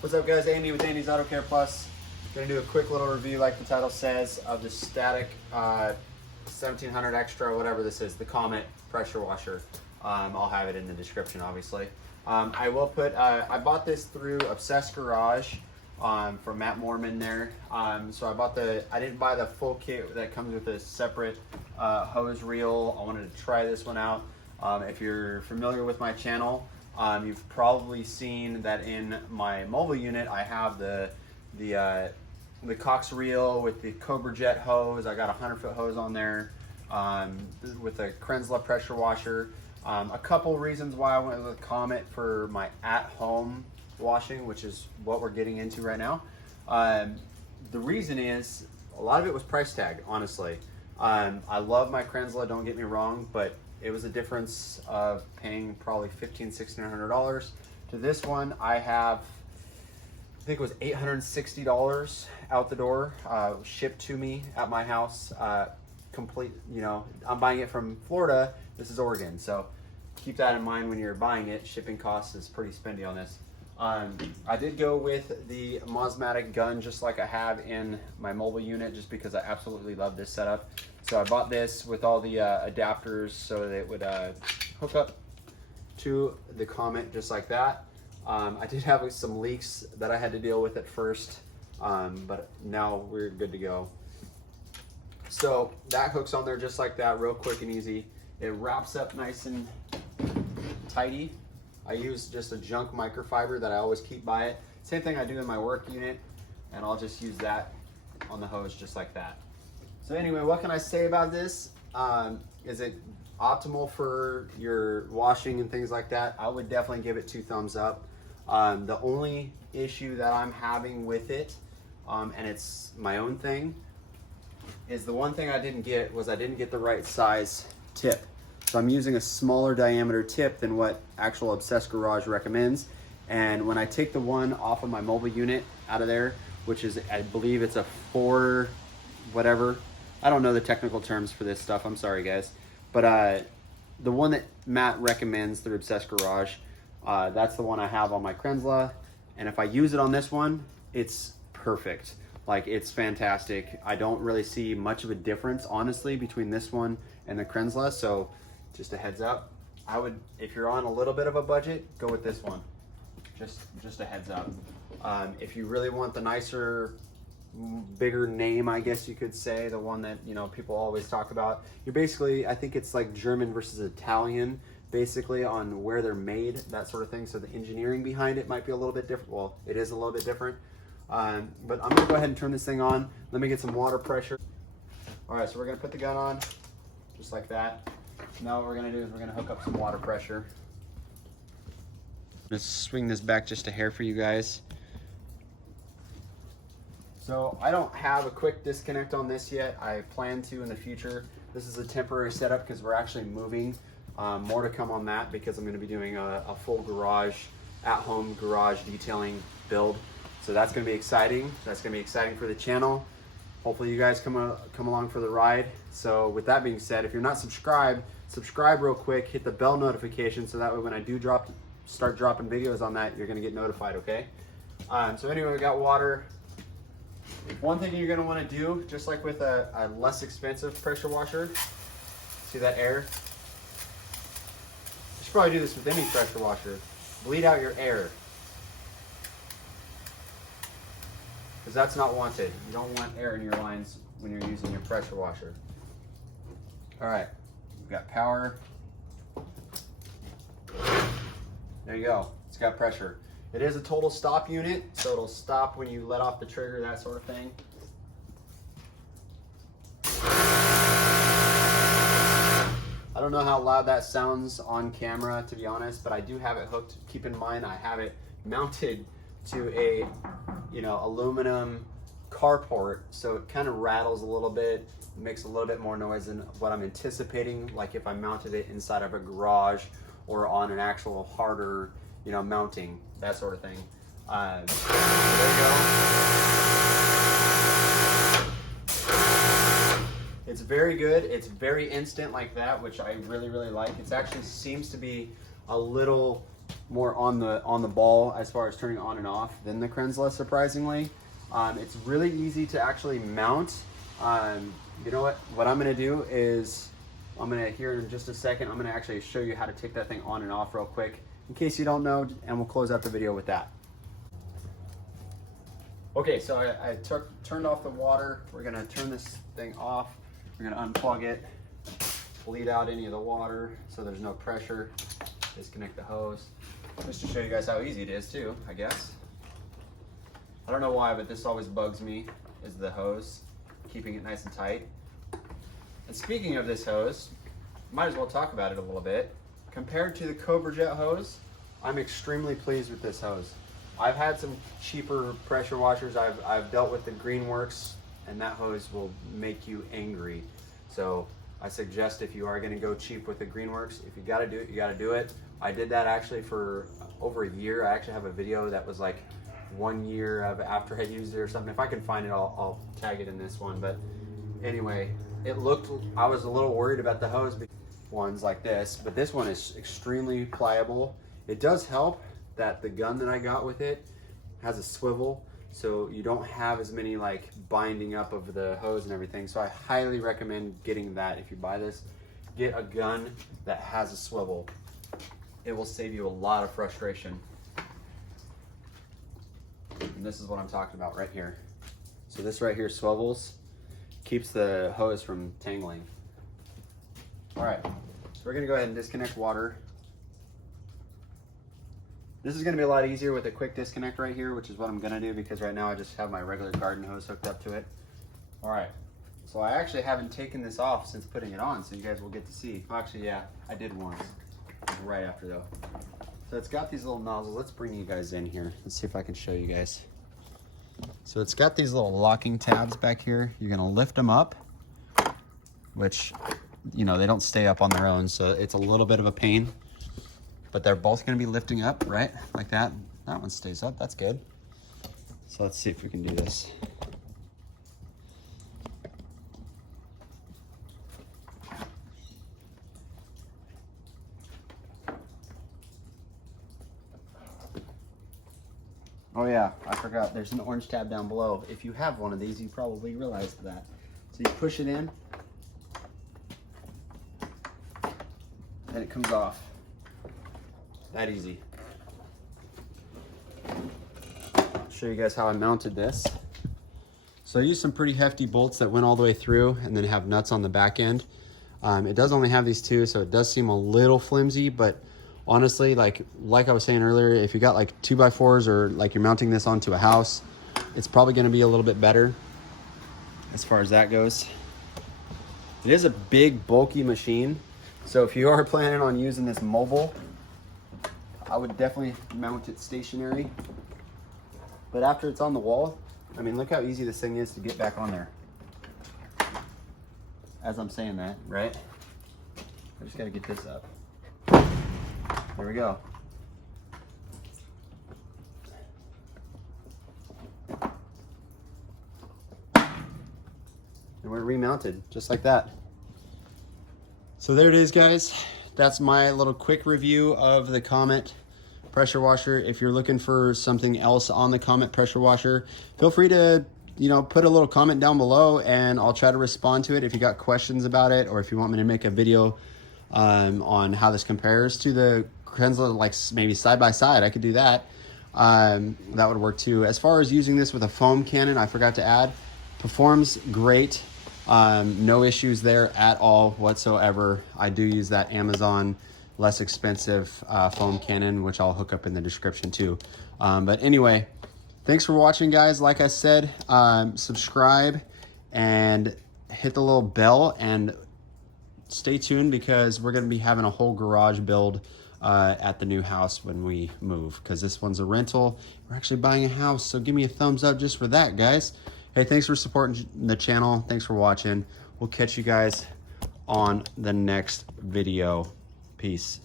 What's up guys, Andy with Andy's Auto Care Plus. Gonna do a quick little review like the title says of the Static 1700 Extra, whatever this is, the Comet pressure washer. I'll have it in the description obviously. I will put, I bought this through Obsessed Garage from Matt Mormon there. So I didn't buy the full kit that comes with a separate hose reel. I wanted to try this one out. If you're familiar with my channel, you've probably seen that in my mobile unit I have the Cox reel with the Cobra Jet hose. I got a 100-foot hose on there with a Kranzle pressure washer. A couple reasons why I went with Comet for my at-home washing, which is what we're getting into right now. The reason is a lot of it was price tag, honestly. I love my Kranzle, don't get me wrong, but it was a difference of paying probably $1,500–$1,600 to this one. I think it was $860 out the door, shipped to me at my house, complete, you know, I'm buying it from Florida, this is Oregon, so keep that in mind when you're buying it. Shipping costs is pretty spendy on this. I did go with the Mosmatic gun just like I have in my mobile unit, just because I absolutely love this setup. So I bought this with all the adapters so that it would hook up to the Comet just like that. I did have some leaks that I had to deal with at first, but now we're good to go. So that hooks on there just like that, real quick and easy. It wraps up nice and tidy. I use just a junk microfiber that I always keep by it. Same thing I do in my work unit, and I'll just use that on the hose just like that. So anyway, what can I say about this? Is it optimal for your washing and things like that? I would definitely give it 2 thumbs up. The only issue that I'm having with it, and it's my own thing, is the one thing I didn't get was I didn't get the right size tip. So I'm using a smaller diameter tip than what actual Obsessed Garage recommends. And when I take the one off of my mobile unit out of there, which is, I believe it's a 4 whatever, I don't know the technical terms for this stuff, I'm sorry guys. But the one that Matt recommends through Obsessed Garage, that's the one I have on my Kranzle. And if I use it on this one, it's perfect. Like, it's fantastic. I don't really see much of a difference, honestly, between this one and the Kranzle. So just a heads up, I would, if you're on a little bit of a budget, go with this one. Just a heads up. If you really want the nicer, bigger name, I guess you could say, the one that, you know, people always talk about, you're basically, I think it's like German versus Italian, basically, on where they're made, that sort of thing. So the engineering behind it might be a little bit different. Well, it is a little bit different. But I'm gonna go ahead and turn this thing on. Let me get some water pressure. All right, so we're gonna put the gun on, just like that. Now what we're gonna do is we're gonna hook up some water pressure. Let's swing this back just a hair for you guys. So I don't have a quick disconnect on this yet. I plan to in the future. This is a temporary setup because we're actually moving. More to come on that because I'm gonna be doing a full garage, at-home garage detailing build. So that's gonna be exciting. That's gonna be exciting for the channel. Hopefully you guys come along for the ride. So with that being said, if you're not subscribed, subscribe real quick, hit the bell notification so that way when I do start dropping videos on that, you're gonna get notified, okay? So anyway, we got water. One thing you're gonna wanna do, just like with a less expensive pressure washer, see that air? You should probably do this with any pressure washer. Bleed out your air. Because that's not wanted. You don't want air in your lines when you're using your pressure washer. All right, we've got power. There you go, it's got pressure. It is a total stop unit, so it'll stop when you let off the trigger, that sort of thing. I don't know how loud that sounds on camera, to be honest, but I do have it hooked. Keep in mind, I have it mounted to a, you know, aluminum carport, so it kind of rattles a little bit, makes a little bit more noise than what I'm anticipating, like if I mounted it inside of a garage or on an actual harder, you know, mounting, that sort of thing. There you go. It's very good. It's very instant like that, which I really, really like. It actually seems to be a little more on the ball as far as turning on and off than the Kranzle, surprisingly. It's really easy to actually mount. You know what I'm gonna do is, I'm gonna, here in just a second, I'm gonna actually show you how to take that thing on and off real quick, in case you don't know, and we'll close out the video with that. Okay, so I turned off the water. We're gonna turn this thing off. We're gonna unplug it, bleed out any of the water so there's no pressure. Disconnect the hose. Just to show you guys how easy it is too, I guess. I don't know why, but this always bugs me, is the hose, keeping it nice and tight. And speaking of this hose, might as well talk about it a little bit. Compared to the Cobra Jet hose, I'm extremely pleased with this hose. I've had some cheaper pressure washers. I've dealt with the Greenworks, and that hose will make you angry. So I suggest, if you are gonna go cheap with the Greenworks, if you gotta do it, you gotta do it. I did that actually for over a year. I actually have a video that was like 1 year of after I used it or something. If I can find it, I'll tag it in this one. But anyway, I was a little worried about the hose ones like this, but this one is extremely pliable. It does help that the gun that I got with it has a swivel, so you don't have as many like binding up of the hose and everything. So I highly recommend getting that. If you buy this, get a gun that has a swivel. It will save you a lot of frustration. And this is what I'm talking about right here. So this right here swivels, keeps the hose from tangling. All right, so we're gonna go ahead and disconnect water. This is gonna be a lot easier with a quick disconnect right here, which is what I'm gonna do, because right now I just have my regular garden hose hooked up to it. All right, so I actually haven't taken this off since putting it on, so you guys will get to see. Actually, yeah, I did once, right after though. So it's got these little nozzles. Let's bring you guys in here. Let's see if I can show you guys. So it's got these little locking tabs back here. You're gonna lift them up, which, you know, they don't stay up on their own, so it's a little bit of a pain, but they're both gonna be lifting up, right? Like that. That one stays up, that's good. So let's see if we can do this. Oh yeah, I forgot, there's an orange tab down below. If you have one of these, you probably realized that. So you push it in, and it comes off. That easy. I'll show you guys how I mounted this. So I used some pretty hefty bolts that went all the way through, and then have nuts on the back end. It does only have these two, so it does seem a little flimsy, but honestly, like I was saying earlier, if you got like 2x4s, or like you're mounting this onto a house, it's probably gonna be a little bit better as far as that goes. It is a big, bulky machine. So if you are planning on using this mobile, I would definitely mount it stationary. But after it's on the wall, I mean, look how easy this thing is to get back on there. As I'm saying that, right? I just gotta get this up. There we go. And we're remounted, just like that. So there it is, guys. That's my little quick review of the Comet pressure washer. If you're looking for something else on the Comet pressure washer, feel free to, you know, put a little comment down below, and I'll try to respond to it if you got questions about it, or if you want me to make a video on how this compares to the Kranzle, like maybe side by side, I could do that. That would work too. As far as using this with a foam cannon, I forgot to add, performs great. No issues there at all whatsoever. I do use that Amazon less expensive foam cannon, which I'll hook up in the description too. But anyway, thanks for watching, guys. Like I said, subscribe and hit the little bell, and stay tuned, because we're going to be having a whole garage build at the new house when we move, because this one's a rental. We're actually buying a house, so give me a thumbs up just for that, guys. Hey, thanks for supporting the channel. Thanks for watching. We'll catch you guys on the next video. Peace.